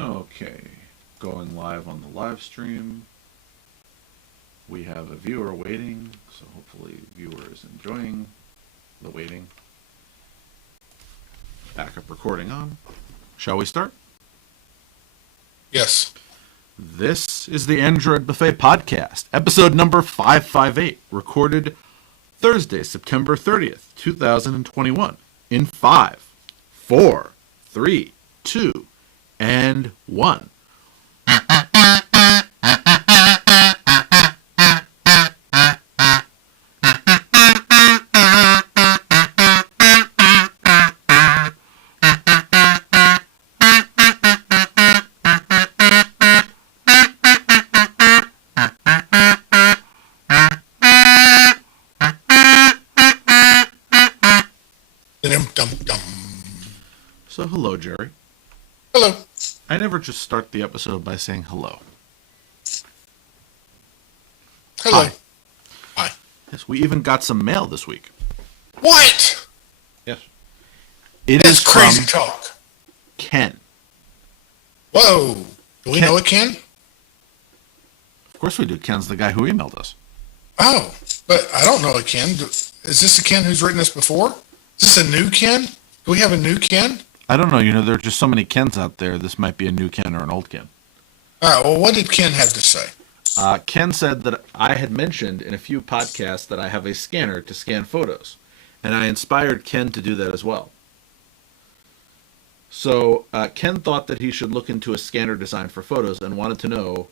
Okay, going live on the live stream. We have a viewer waiting, so hopefully viewer is enjoying the waiting. Backup recording on. Shall we start? Yes. This is the Android Buffet Podcast, episode number 558, recorded Thursday, September 30th, 2021, in 5, 4, 3, 2, and 1. Dum-dum-dum. So hello, Jerry. Hello. I never just start the episode by saying hello. Hello. Hi. Hi. Yes, we even got some mail this week. What? Yes. It That's is crazy from talk. Ken. Whoa. Do we know it, Ken? Of course we do. Ken's the guy who emailed us. Oh, but I don't know a Ken. Is this a Ken who's written us before? Is this a new Ken? Do we have a new Ken? I don't know. There are just so many Kens out there. This might be a new Ken or an old Ken. All right. Well, what did Ken have to say? Ken said that I had mentioned in a few podcasts that I have a scanner to scan photos, and I inspired Ken to do that as well. So Ken thought that he should look into a scanner design for photos and wanted to know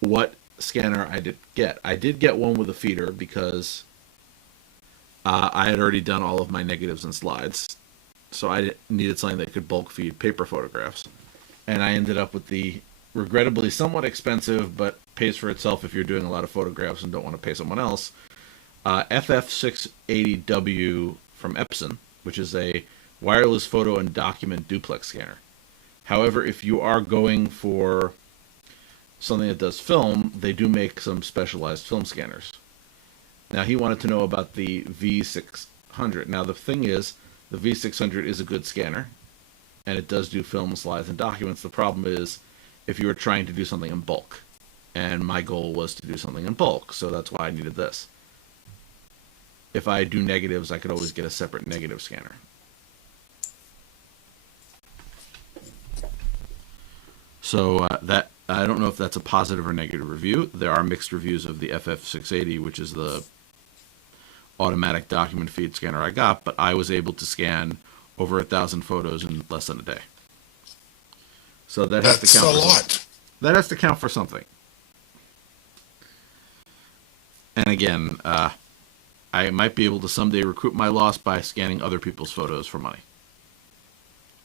what scanner I did get. I did get one with a feeder because I had already done all of my negatives and slides, so I needed something that could bulk feed paper photographs. And I ended up with the regrettably somewhat expensive, but pays for itself if you're doing a lot of photographs and don't want to pay someone else, FF680W from Epson, which is a wireless photo and document duplex scanner. However, if you are going for something that does film, they do make some specialized film scanners. Now, he wanted to know about the V600. Now, the thing is, the V600 is a good scanner, and it does do film, slides, and documents. The problem is if you were trying to do something in bulk, and my goal was to do something in bulk, so that's why I needed this. If I do negatives, I could always get a separate negative scanner. So that I don't know if that's a positive or negative review. There are mixed reviews of the FF680, which is the automatic document feed scanner I got, but I was able to scan over 1,000 photos in less than a day. So that has to count. That's a lot. That has to count for something. And again, I might be able to someday recoup my loss by scanning other people's photos for money.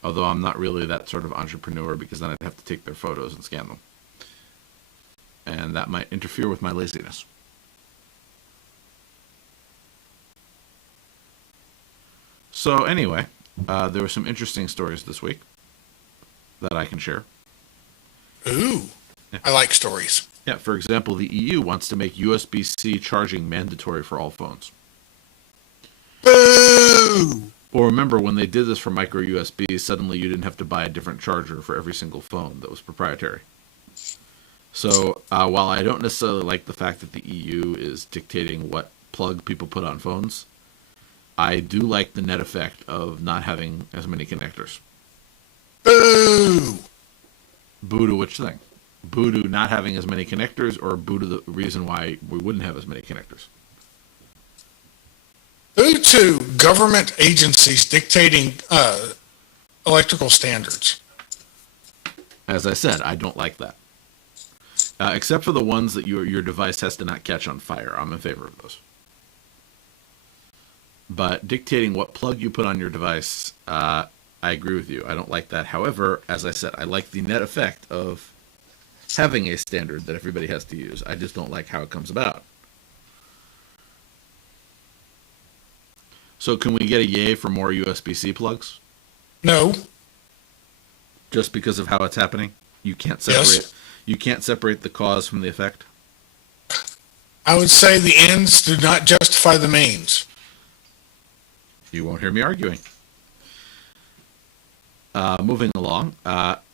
Although I'm not really that sort of entrepreneur, because then I'd have to take their photos and scan them. And that might interfere with my laziness. So anyway, there were some interesting stories this week that I can share. Ooh. Yeah. I like stories. Yeah, for example, the EU wants to make USB-C charging mandatory for all phones. Boo! Well, remember when they did this for micro USB, suddenly you didn't have to buy a different charger for every single phone that was proprietary. So while I don't necessarily like the fact that the EU is dictating what plug people put on phones, I do like the net effect of not having as many connectors. Boo! Boo to which thing? Boo to not having as many connectors, or boo to the reason why we wouldn't have as many connectors? Boo to government agencies dictating electrical standards. As I said, I don't like that. Except for the ones that your device has to not catch on fire. I'm in favor of those. But dictating what plug you put on your device, I agree with you. I don't like that. However, as I said, I like the net effect of having a standard that everybody has to use. I just don't like how it comes about. So can we get a yay for more USB-C plugs? No. Just because of how it's happening? You can't separate. Yes. You can't separate the cause from the effect? I would say the ends do not justify the means. You won't hear me arguing. Moving along,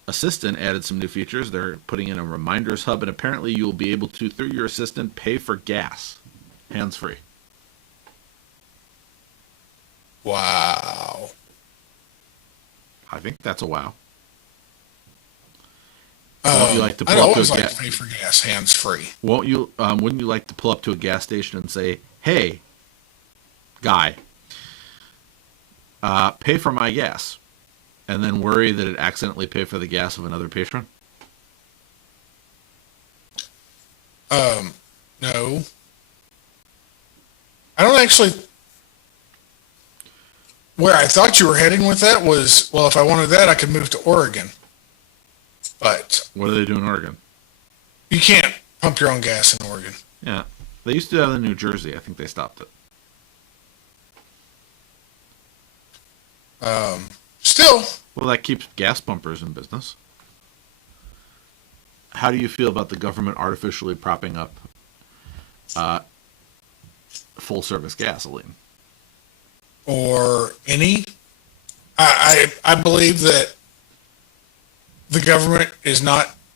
Assistant added some new features. They're putting in a reminders hub, and apparently you'll be able to, through your Assistant, pay for gas, hands-free. Wow. I think that's a wow. Won't you like to I'd pull up to a always like gas? to pay for gas hands free. Won't you? Wouldn't you like to pull up to a gas station and say, "Hey, guy, pay for my gas," and then worry that it accidentally paid for the gas of another patron? No. I don't actually. Where I thought you were heading with that was, well, if I wanted that, I could move to Oregon. But What do they do in Oregon? you can't pump your own gas in Oregon. Yeah, they used to have it in New Jersey. I think they stopped it. Still, Well, that keeps gas pumpers in business. How do you feel about the government artificially propping up full service gasoline? or any, I believe that the government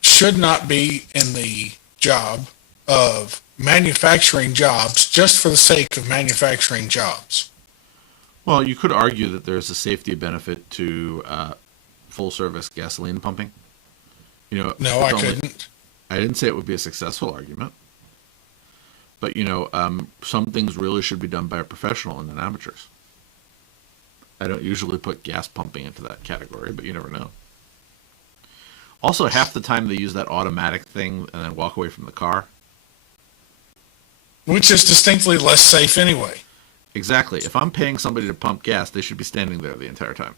should not be in the job of manufacturing jobs just for the sake of manufacturing jobs. Well, you could argue that there's a safety benefit to full service gasoline pumping. You know, No, I it's only- couldn't. I didn't say it would be a successful argument, but some things really should be done by a professional and not amateurs. I don't usually put gas pumping into that category, but you never know. Also, half the time they use that automatic thing and then walk away from the car. Which is distinctly less safe anyway. Exactly. If I'm paying somebody to pump gas, they should be standing there the entire time.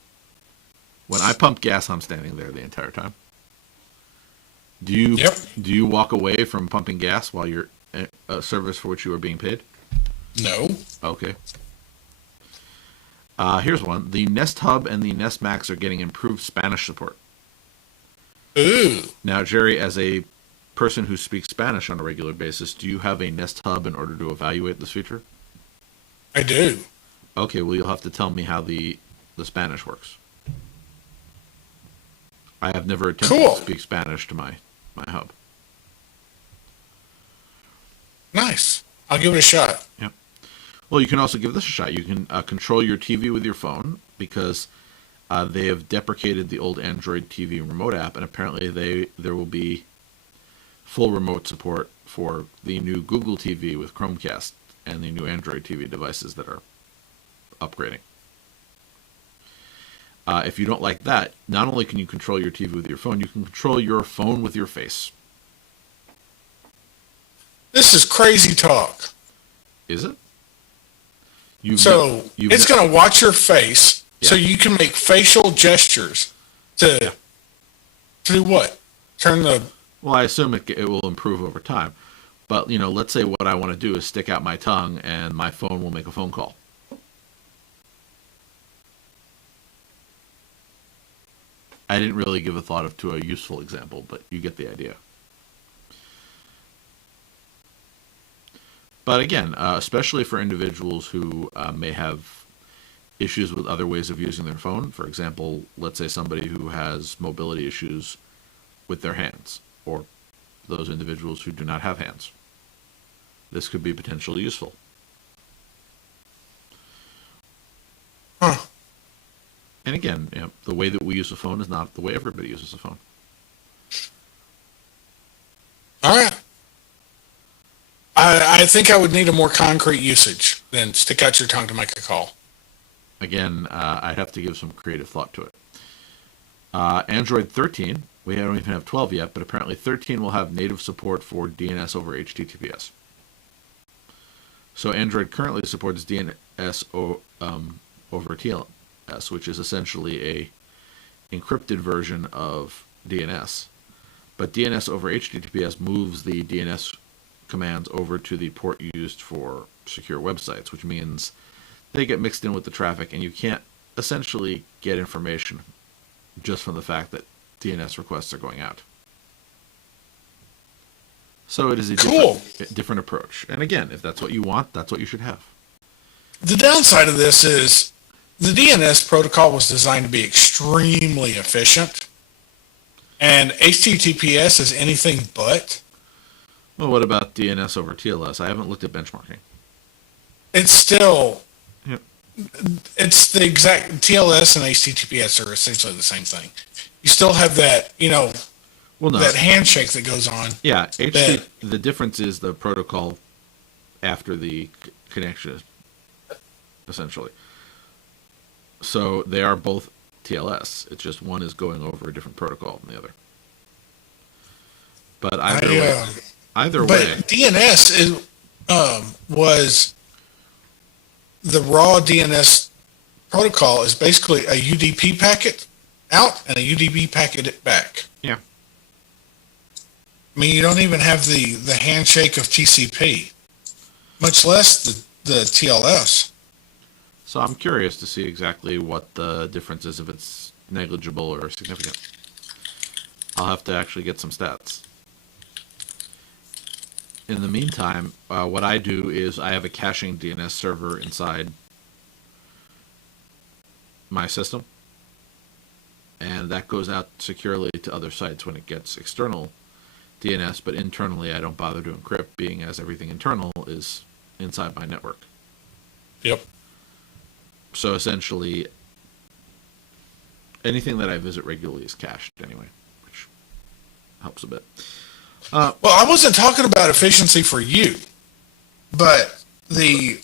When I pump gas, I'm standing there the entire time. Yep. Do you walk away from pumping gas while you're a service for which you are being paid? No. Okay. Here's one. The Nest Hub and the Nest Max are getting improved Spanish support. Ooh. Now, Jerry, as a person who speaks Spanish on a regular basis, do you have a Nest Hub in order to evaluate this feature? I do. Okay, well, you'll have to tell me how the Spanish works. I have never attempted Cool. to speak Spanish to my hub. Nice. I'll give it a shot. Yep. Well, you can also give this a shot. You can control your TV with your phone because they have deprecated the old Android TV remote app, and apparently there will be full remote support for the new Google TV with Chromecast and the new Android TV devices that are upgrading. If you don't like that, not only can you control your TV with your phone, you can control your phone with your face. This is crazy talk. Is it? So it's going to watch your face, so you can make facial gestures to do what? Turn the. Well, I assume it will improve over time. But, let's say what I want to do is stick out my tongue and my phone will make a phone call. I didn't really give a thought to a useful example, but you get the idea. But again, especially for individuals who may have issues with other ways of using their phone. For example, let's say somebody who has mobility issues with their hands, or those individuals who do not have hands. This could be potentially useful. Huh. And again, the way that we use a phone is not the way everybody uses a phone. All right. I think I would need a more concrete usage than stick out your tongue to make a call. Again, I'd have to give some creative thought to it. Android 13, we don't even have 12 yet, but apparently 13 will have native support for DNS over HTTPS. So Android currently supports DNS over TLS, which is essentially a encrypted version of DNS. But DNS over HTTPS moves the DNS commands over to the port used for secure websites, which means they get mixed in with the traffic, and you can't essentially get information just from the fact that DNS requests are going out. So it is a different approach. And again, if that's what you want, that's what you should have. The downside of this is the DNS protocol was designed to be extremely efficient, and HTTPS is anything but. Well, what about DNS over TLS? I haven't looked at benchmarking. It's still, Yep. it's the exact, TLS and HTTPS are essentially the same thing. You still have that, Well, no. that handshake that goes on. Yeah, the difference is the protocol after the connection, essentially. So they are both TLS. It's just one is going over a different protocol than the other. But either way. DNS was the raw DNS protocol is basically a UDP packet out and a UDP packet back. Yeah. I mean, you don't even have the handshake of TCP, much less the TLS. So I'm curious to see exactly what the difference is, if it's negligible or significant. I'll have to actually get some stats. In the meantime, what I do is I have a caching DNS server inside my system, and that goes out securely to other sites when it gets external DNS, but internally I don't bother to encrypt, being as everything internal is inside my network. Yep. So essentially, anything that I visit regularly is cached anyway, which helps a bit. Well, I wasn't talking about efficiency for you, but the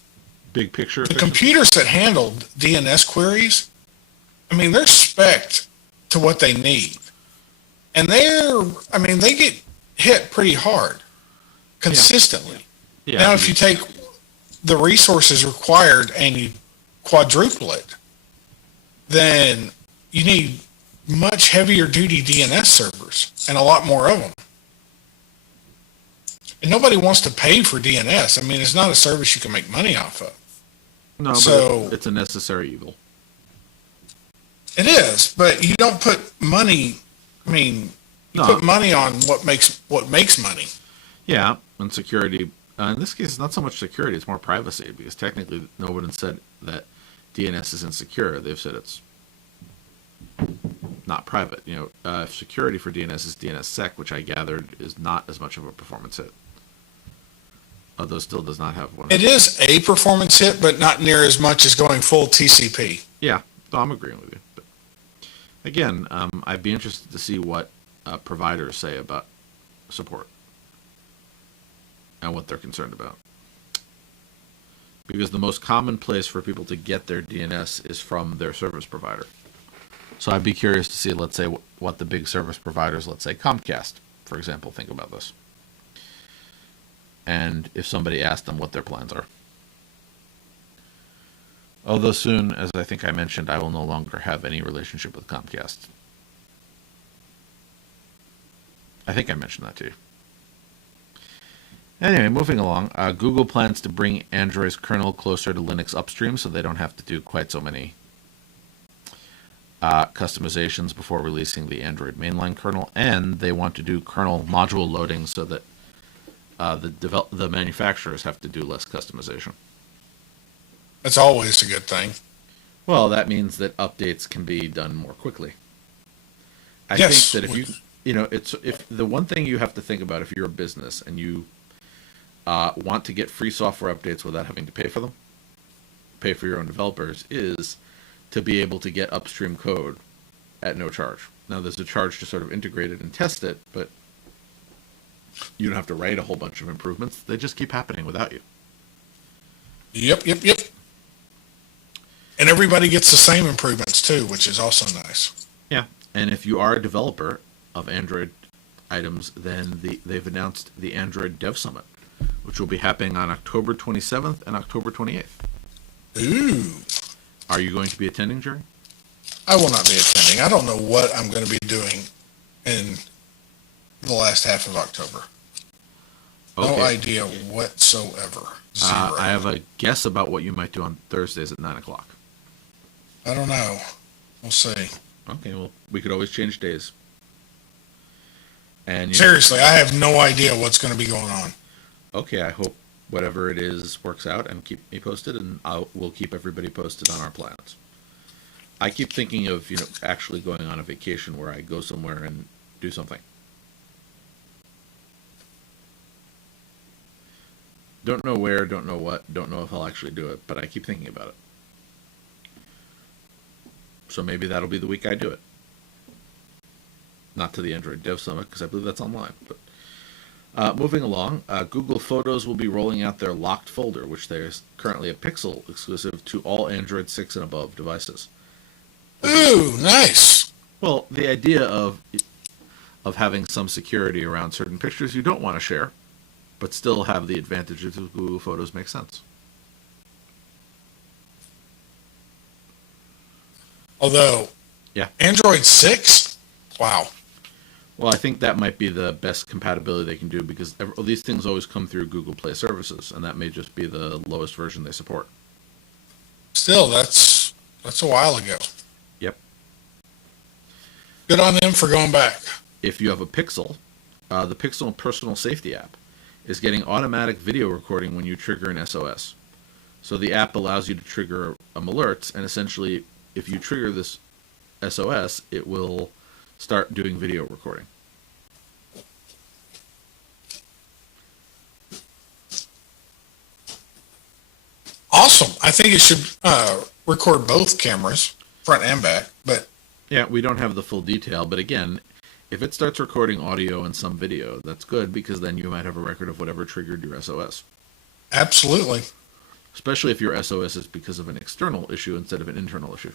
big picture. The computers that handled DNS queries, I mean, they're spec'd to what they need. And they get hit pretty hard consistently. Yeah. Now, if you take the resources required and you quadruple it, then you need much heavier duty DNS servers and a lot more of them. And nobody wants to pay for DNS. I mean, it's not a service you can make money off of. No, so, but it's a necessary evil. It is, but you don't put money, put money on what makes money. Yeah, and security. In this case, it's not so much security, it's more privacy, because technically no one has said that DNS is insecure. They've said it's not private. Security for DNS is DNSSEC, which I gathered is not as much of a performance hit. Although still does not have one. It is a performance hit, but not near as much as going full TCP. Yeah, I'm agreeing with you. But again, I'd be interested to see what providers say about support and what they're concerned about. Because the most common place for people to get their DNS is from their service provider. So I'd be curious to see, let's say, what the big service providers, let's say Comcast, for example, think about this. And if somebody asked them what their plans are. Although soon, as I think I mentioned, I will no longer have any relationship with Comcast. I think I mentioned that to you. Anyway, moving along, Google plans to bring Android's kernel closer to Linux upstream so they don't have to do quite so many customizations before releasing the Android mainline kernel, and they want to do kernel module loading so that the manufacturers have to do less customization. That's always a good thing. Well, that means that updates can be done more quickly. I Yes. think that if the one thing you have to think about if you're a business and you want to get free software updates without having to pay for them, pay for your own developers, is to be able to get upstream code at no charge. Now, there's a charge to sort of integrate it and test it, but you don't have to write a whole bunch of improvements. They just keep happening without you. Yep. And everybody gets the same improvements too, which is also nice. Yeah, and if you are a developer of Android items, then they've announced the Android Dev Summit, which will be happening on October 27th and October 28th. Ooh. Are you going to be attending, Jerry? I will not be attending. I don't know what I'm going to be doing in the last half of October. Okay. No idea whatsoever. Zero. I have a guess about what you might do on Thursdays at 9 o'clock. I don't know. We'll see. Okay, well, we could always change days. And seriously, I have no idea what's going to be going on. Okay, I hope whatever it is works out and keep me posted, and we'll keep everybody posted on our plans. I keep thinking of, actually going on a vacation where I go somewhere and do something. Don't know where, don't know what, don't know if I'll actually do it, but I keep thinking about it. So maybe that'll be the week I do it. Not to the Android Dev Summit, because I believe that's online. But moving along, Google Photos will be rolling out their locked folder, which there's currently a Pixel exclusive to all Android 6 and above devices. Ooh, nice. Well, the idea of having some security around certain pictures you don't want to share, but still have the advantages of Google Photos makes sense. Although, Yeah. Android 6? Wow. Well, I think that might be the best compatibility they can do, because these things always come through Google Play services, and that may just be the lowest version they support. Still, that's a while ago. Yep. Good on them for going back. If you have a Pixel, the Pixel Personal Safety app is getting automatic video recording when you trigger an SOS. So the app allows you to trigger alerts, and essentially, if you trigger this SOS, it will start doing video recording. Awesome. I think it should record both cameras, front and back. But yeah, we don't have the full detail, but again, if it starts recording audio and some video, that's good, because then you might have a record of whatever triggered your SOS. absolutely. Especially if your SOS is because of an external issue instead of an internal issue.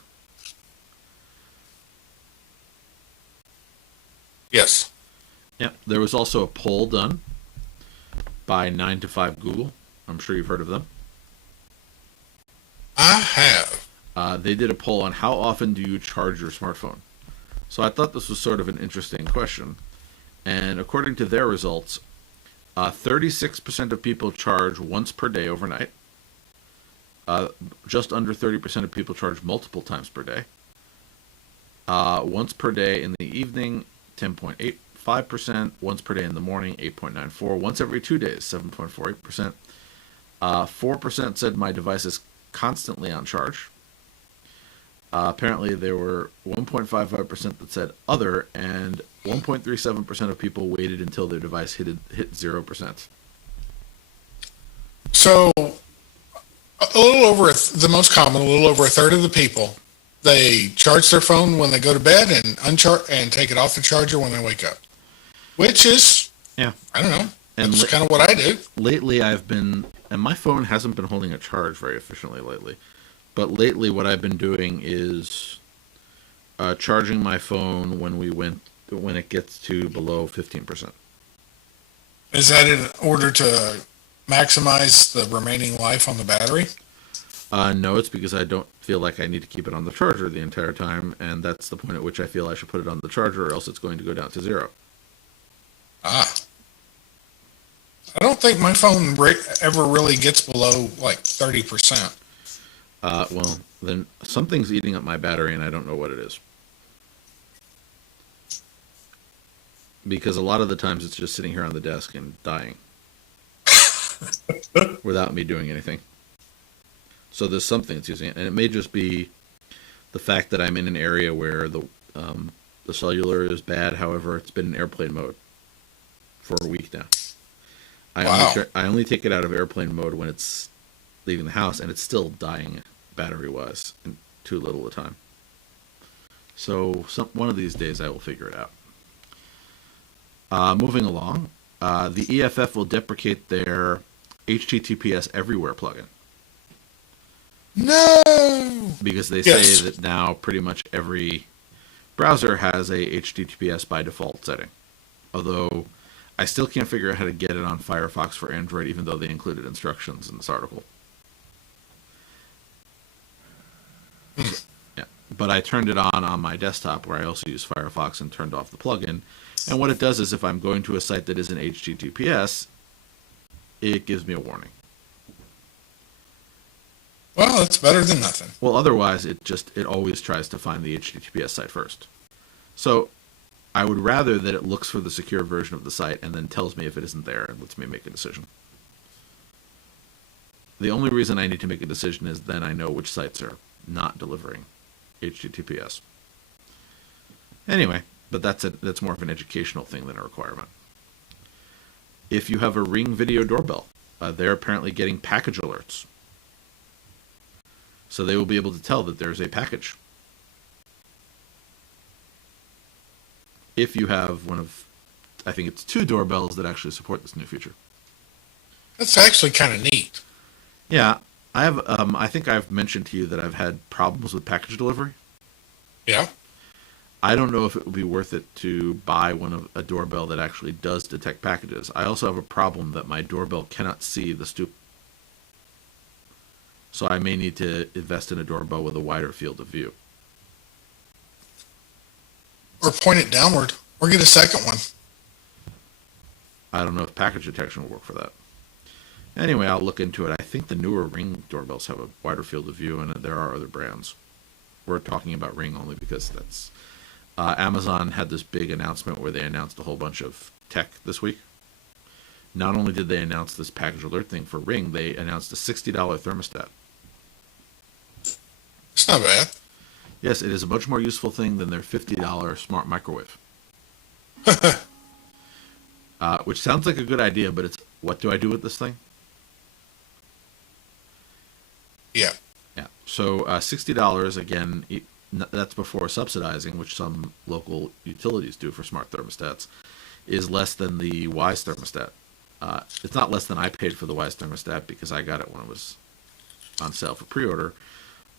Yes. Yeah, there was also a poll done by 9 to 5 Google. I'm sure you've heard of them. I have. They did a poll on how often do you charge your smartphone. So I thought this was sort of an interesting question. And according to their results, 36% of people charge once per day overnight. Just under 30% of people charge multiple times per day. Once per day in the evening, 10.85%. Once per day in the morning, 8.94%. Once every 2 days, 7.48%. 4% said my device is constantly on charge. Apparently, there were 1.55% that said other, and 1.37% of people waited until their device hit 0%. So, a little over the most common, a little over a third of the people, they charge their phone when they go to bed and and take it off the charger when they wake up. Which is, Yeah. I don't know. And That's kind of what I do. Lately, and my phone hasn't been holding a charge very efficiently lately. But lately, what I've been doing is charging my phone when it gets to below 15%. Is that in order to maximize the remaining life on the battery? No, it's because I don't feel like I need to keep it on the charger the entire time, and that's the point at which I feel I should put it on the charger, or else it's going to go down to 0. Ah. I don't think my phone ever really gets below like 30%. Well, then something's eating up my battery, and I don't know what it is. Because a lot of the times it's just sitting here on the desk and dying without me doing anything. So there's something that's using it, and it may just be the fact that I'm in an area where the cellular is bad. However, it's been in airplane mode for a week now. I only take it out of airplane mode when it's leaving the house, and it's still dying battery-wise, and too little a time. So one of these days I will figure it out. Moving along, the EFF will deprecate their HTTPS Everywhere plugin. No! Because they Yes. say that now pretty much every browser has a HTTPS by default setting. Although I still can't figure out how to get it on Firefox for Android, even though they included instructions in this article. Yeah, but I turned it on my desktop, where I also use Firefox, and turned off the plugin. And what it does is, if I'm going to a site that isn't HTTPS, it gives me a warning. Well, that's better than nothing. Well, otherwise, it always tries to find the HTTPS site first. So I would rather that it looks for the secure version of the site and then tells me if it isn't there and lets me make a decision. The only reason I need to make a decision is then I know which sites are not delivering HTTPS. Anyway, but that's more of an educational thing than a requirement. If you have a Ring video doorbell, they're apparently getting package alerts. So they will be able to tell that there's a package. If you have one of, I think it's 2 doorbells that actually support this new feature. That's actually kind of neat. Yeah, I have. I think I've mentioned to you that I've had problems with package delivery. Yeah. I don't know if it would be worth it to buy a doorbell that actually does detect packages. I also have a problem that my doorbell cannot see the stoop. So I may need to invest in a doorbell with a wider field of view. Or point it downward, or get a second one. I don't know if package detection will work for that. Anyway, I'll look into it. I think the newer Ring doorbells have a wider field of view, and there are other brands. We're talking about Ring only because that's... Amazon had this big announcement where they announced a whole bunch of tech this week. Not only did they announce this package alert thing for Ring, they announced a $60 thermostat. It's not bad. Yes, it is a much more useful thing than their $50 smart microwave. Which sounds like a good idea, but it's, what do I do with this thing? Yeah. Yeah. So $60, again, that's before subsidizing, which some local utilities do for smart thermostats, is less than the Wise thermostat. It's not less than I paid for the Wise thermostat because I got it when it was on sale for pre-order.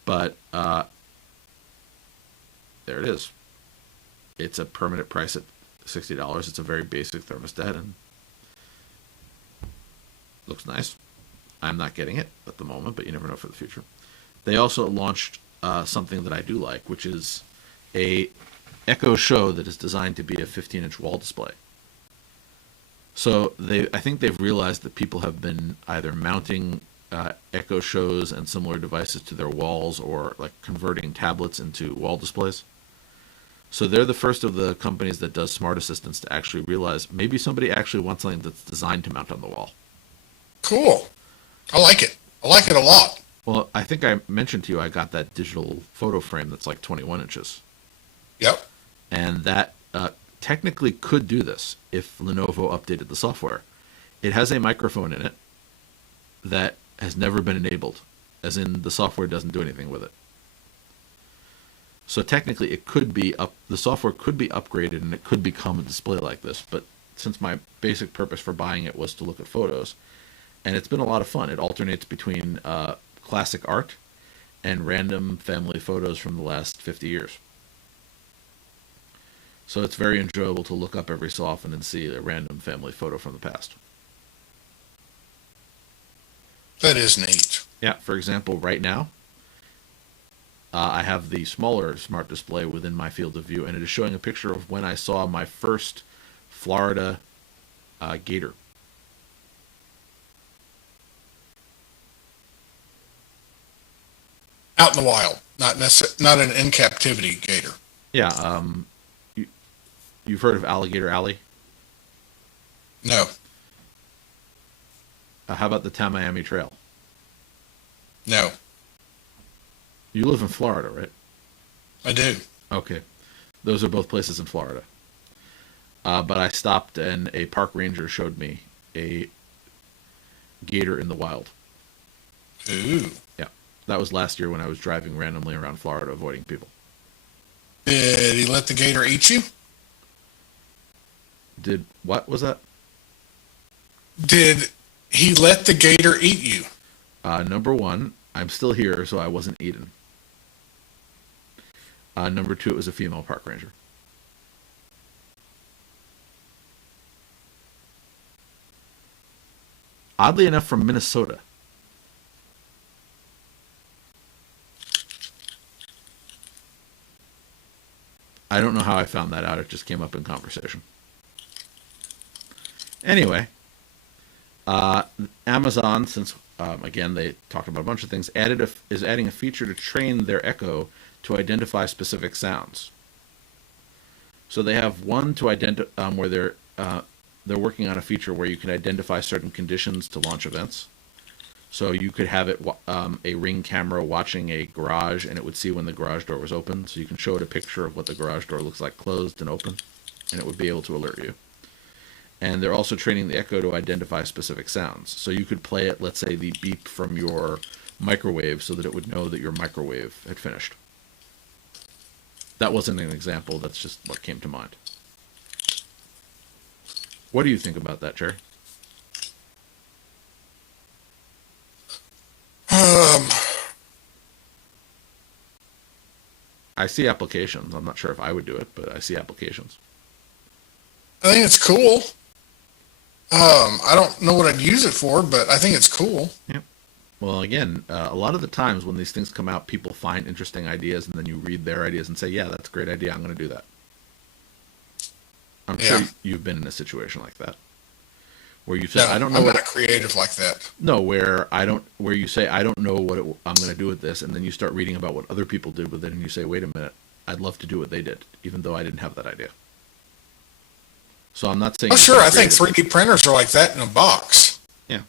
But there it is. It's a permanent price at $60. It's a very basic thermostat and looks nice. I'm not getting it at the moment, but you never know for the future. They also launched something that I do like, which is a Echo Show that is designed to be a 15-inch wall display. So I think they've realized that people have been either mounting Echo Shows and similar devices to their walls or like converting tablets into wall displays. So they're the first of the companies that does smart assistants to actually realize maybe somebody actually wants something that's designed to mount on the wall. Cool. I like it. I like it a lot. Well, I think I mentioned to you I got that digital photo frame that's like 21 inches. Yep. And that technically could do this if Lenovo updated the software. It has a microphone in it that has never been enabled, as in the software doesn't do anything with it. So technically it could be the software could be upgraded and it could become a display like this, but since my basic purpose for buying it was to look at photos, and it's been a lot of fun. It alternates between classic art and random family photos from the last 50 years. So it's very enjoyable to look up every so often and see a random family photo from the past. That is neat. Yeah, for example, right now, I have the smaller smart display within my field of view, and it is showing a picture of when I saw my first Florida gator. Out in the wild, not in captivity gator. Yeah, you've heard of Alligator Alley? No. How about the Tamiami Trail? No. You live in Florida, right? I do. Okay. Those are both places in Florida. But I stopped and a park ranger showed me a gator in the wild. Ooh. Yeah. That was last year when I was driving randomly around Florida avoiding people. Did he let the gator eat you? What was that? Did he let the gator eat you? Number one, I'm still here, so I wasn't eaten. Number two, it was a female park ranger. Oddly enough, from Minnesota. I don't know how I found that out. It just came up in conversation. Anyway, Amazon, since again they talked about a bunch of things, is adding a feature to train their Echo to identify specific sounds. So they have one to identify where they're working on a feature where you can identify certain conditions to launch events. So you could have it a Ring camera watching a garage, and it would see when the garage door was open. So you can show it a picture of what the garage door looks like closed and open, and it would be able to alert you. And they're also training the Echo to identify specific sounds. So you could play it, let's say, the beep from your microwave, so that it would know that your microwave had finished. That wasn't an example. That's just what came to mind. What do you think about that, Jerry? I see applications. I'm not sure if I would do it, but I see applications. I think it's cool. I don't know what I'd use it for, but I think it's cool. Yep. Well, again, a lot of the times when these things come out, people find interesting ideas, and then you read their ideas and say, yeah, that's a great idea. I'm going to do that. I'm sure you've been in a situation like that, where you say, No, I don't know I'm what... not creative like that. No, where you say, I don't know what I'm going to do with this, and then you start reading about what other people did with it, and you say, wait a minute, I'd love to do what they did, even though I didn't have that idea. So I'm not saying... Oh, sure. I think 3D printers are like that in a box. Yeah.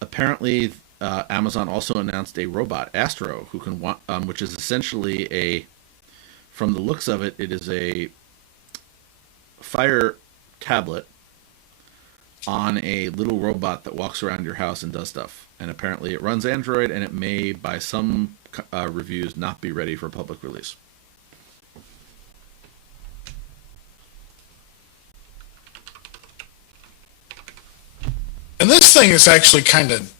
Apparently, Amazon also announced a robot, Astro, who can which is essentially from the looks of it, it is a Fire tablet on a little robot that walks around your house and does stuff. And apparently it runs Android, and it may, by some reviews, not be ready for public release. And this thing is actually kind of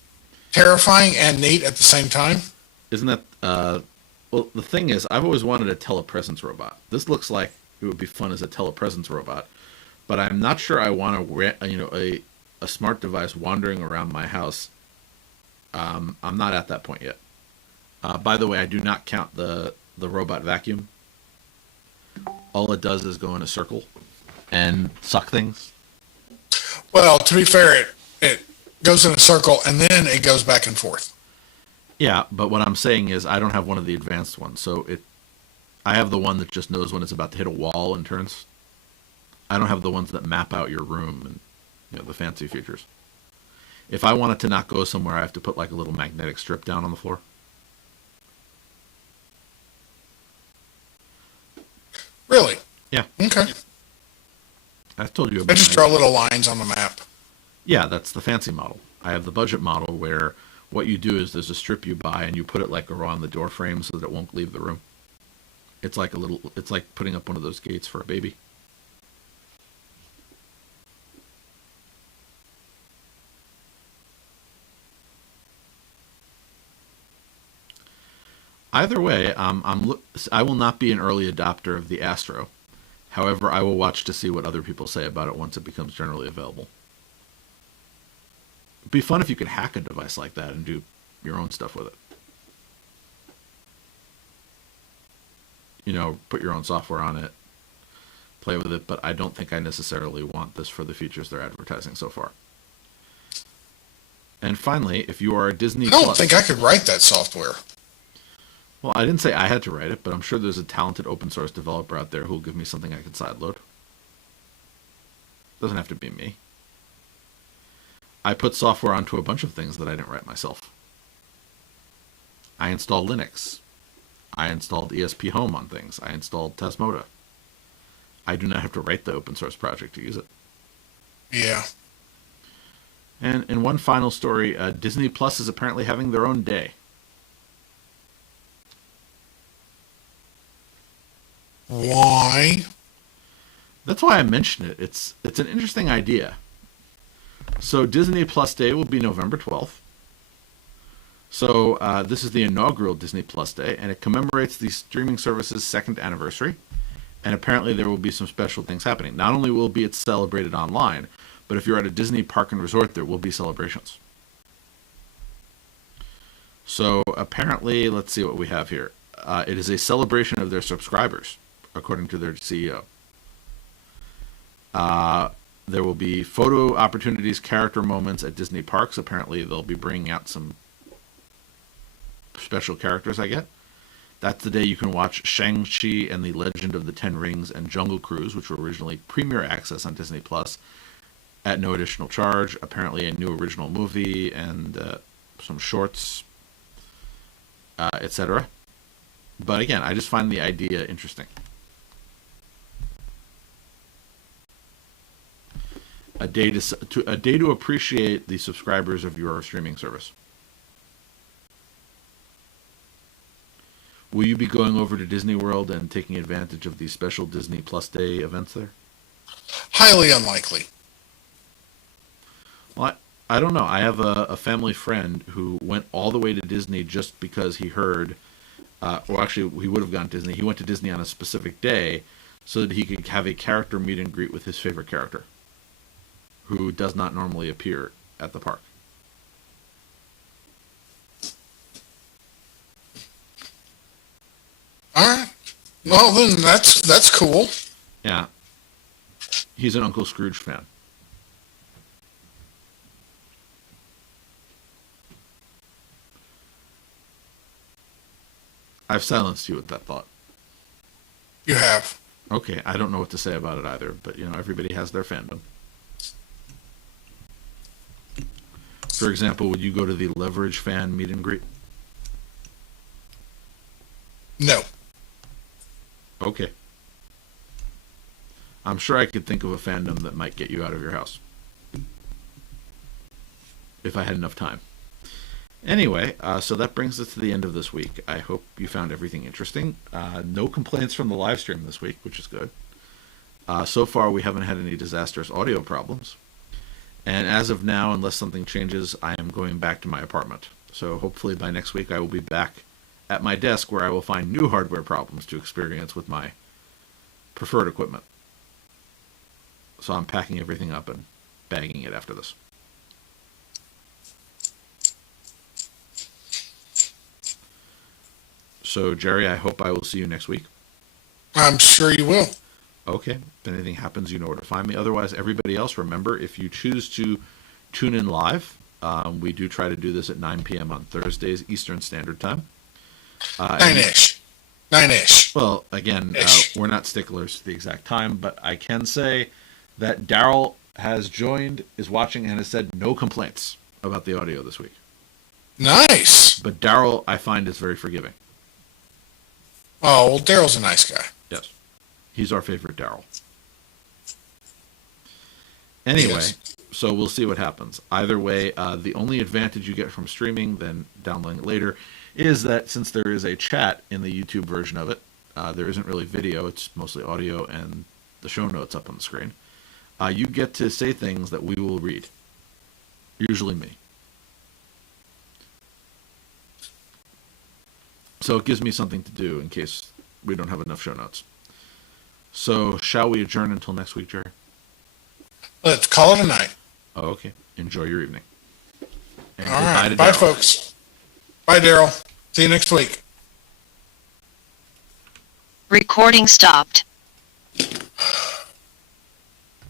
terrifying and neat at the same time. Isn't that... well, the thing is, I've always wanted a telepresence robot. This looks like it would be fun as a telepresence robot, but I'm not sure I want a smart device wandering around my house. I'm not at that point yet. By the way, I do not count the robot vacuum. All it does is go in a circle and suck things. Well, to be fair, it goes in a circle and then it goes back and forth. Yeah, but what I'm saying is I don't have one of the advanced ones, so I have the one that just knows when it's about to hit a wall and turns. I don't have the ones that map out your room and the fancy features. If I want it to not go somewhere, I have to put like a little magnetic strip down on the floor. Really? Yeah. Okay. I told you I about just draw little lines on the map. Yeah, that's the fancy model. I have the budget model where what you do is there's a strip you buy and you put it like around the door frame so that it won't leave the room. It's like it's like putting up one of those gates for a baby. Either way, I will not be an early adopter of the Astro. However, I will watch to see what other people say about it once it becomes generally available. It'd be fun if you could hack a device like that and do your own stuff with it. Put your own software on it, play with it, but I don't think I necessarily want this for the features they're advertising so far. And finally, if you are a Disney I don't Plus... think I could write that software. Well, I didn't say I had to write it, but I'm sure there's a talented open source developer out there who will give me something I can sideload. Doesn't have to be me. I put software onto a bunch of things that I didn't write myself. I installed Linux. I installed ESP Home on things. I installed Tasmota. I do not have to write the open source project to use it. Yeah. And in one final story, Disney Plus is apparently having their own day. Why? That's why I mentioned it. It's an interesting idea. So Disney Plus Day will be November 12th. So this is the inaugural Disney Plus Day, and it commemorates the streaming service's second anniversary. And apparently there will be some special things happening. Not only will it celebrated online, but if you're at a Disney park and resort, there will be celebrations. So apparently, let's see what we have here. It is a celebration of their subscribers, according to their CEO. There will be photo opportunities, character moments at Disney parks. Apparently, they'll be bringing out some special characters, I get. That's the day you can watch Shang-Chi and the Legend of the Ten Rings and Jungle Cruise, which were originally premiere access on Disney Plus. at no additional charge. Apparently, a new original movie and some shorts, etc. But again, I just find the idea interesting. A day to appreciate the subscribers of your streaming service. Will you be going over to Disney World and taking advantage of the special Disney Plus Day events there? Highly unlikely. Well, I don't know. I have a family friend who went all the way to Disney just because he heard, well, actually, he would have gone to Disney. He went to Disney on a specific day so that he could have a character meet and greet with his favorite character, who does not normally appear at the park. All right. Well, then that's cool. Yeah. He's an Uncle Scrooge fan. I've silenced you with that thought. You have. Okay, I don't know what to say about it either, but everybody has their fandom. For example, would you go to the Leverage fan meet and greet? No. Okay. I'm sure I could think of a fandom that might get you out of your house. If I had enough time. Anyway, so that brings us to the end of this week. I hope you found everything interesting. No complaints from the live stream this week, which is good. So far, we haven't had any disastrous audio problems. And as of now, unless something changes, I am going back to my apartment. So hopefully by next week, I will be back at my desk where I will find new hardware problems to experience with my preferred equipment. So I'm packing everything up and bagging it after this. So, Jerry, I hope I will see you next week. I'm sure you will. Okay. If anything happens, you know where to find me. Otherwise, everybody else, remember, if you choose to tune in live, we do try to do this at 9 p.m. on Thursdays, Eastern Standard Time. 9-ish. 9-ish. Well, again, we're not sticklers to the exact time, but I can say that Daryl has joined, is watching, and has said no complaints about the audio this week. Nice. But Daryl, I find, is very forgiving. Oh, well, Daryl's a nice guy. Yes. He's our favorite Daryl. Anyway, Yes. So we'll see what happens. Either way, the only advantage you get from streaming, then downloading it later, is that since there is a chat in the YouTube version of it, there isn't really video, it's mostly audio and the show notes up on the screen. You get to say things that we will read. Usually me. So it gives me something to do in case we don't have enough show notes. So shall we adjourn until next week, Jerry? Let's call it a night. Oh, okay. Enjoy your evening. And All right. to Bye, Daryl. folks. Bye, Daryl. See you next week. Recording stopped.